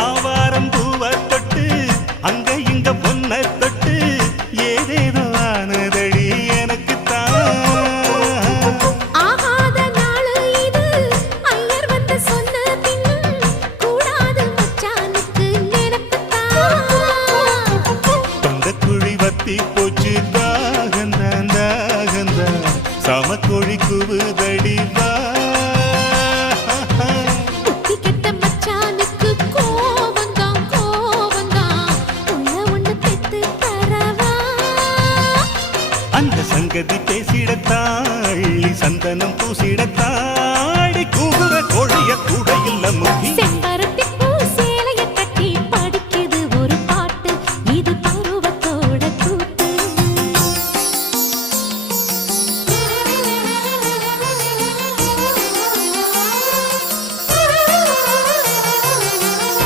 ஆவாரம் பூவை தொட்டு அங்க இங்க பொன்ன தொட்டு ஏதேதோ ஆனதடி எனக்கு ஆகாத நாள் இது ஐயர் வந்து சொன்ன பின்னும் கூடாது மச்சானுக்கு நினைப்புத்தான் தொண்டக்குழி வத்தி போச்சு தாகந்தான் தாகந்தான் சமக்கொழி குவுதடி வா அந்த சங்கதி பேசிடத்தாள் சந்தனம் பூசிடத்தான்